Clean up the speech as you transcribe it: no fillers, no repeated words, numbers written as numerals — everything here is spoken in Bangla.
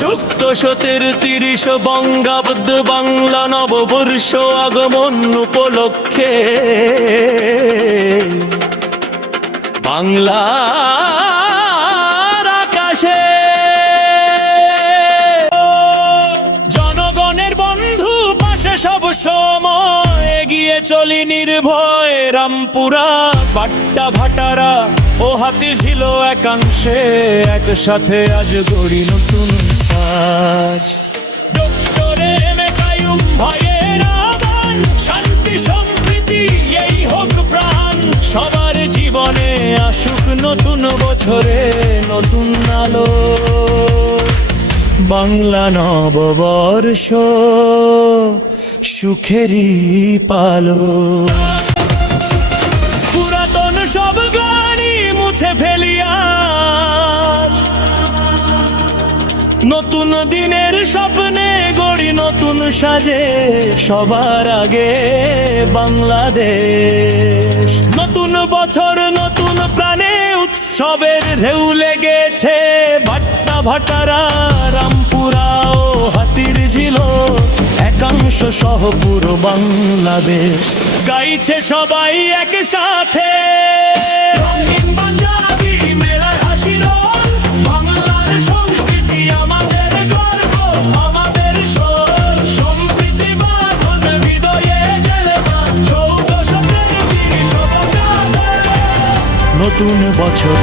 শুক্ল 30 বঙ্গাব্দ বাংলা নববর্ষ আগমন উপলক্ষে বাংলার আকাশে জনগণের বন্ধু পাশে সব সময় এগিয়ে চলি নির্ভয় রামপুরা বাট্টা ভাটারা ও হাতিঝিল একাংশে একসাথে আজ গড়ি নতুন সাজ। ডক্টরে কায়ুম ভাইয়ের আহ্বান, শান্তি সম্প্রীতি এই হোক প্রাণ, সবার জীবনে আসুক নতুন বছরে নতুন আলো। বাংলা নববর্ষ সুখেরই পালো। পুরাতন সব গ্লানি মুছে ফেলিয়া নতুন দিনের স্বপ্নে গড়ি নতুন সাজে সবার আগে বাংলাদেশ। নতুন বছর নতুন প্রাণে উৎসবের ঢেউ লেগেছে ভাট্টা ভাটারা রামপুরা ও হাতিরঝিল একাংশ সহ পুরো বাংলাদেশ গাইছে সবাই একসাথে। নতুন বছর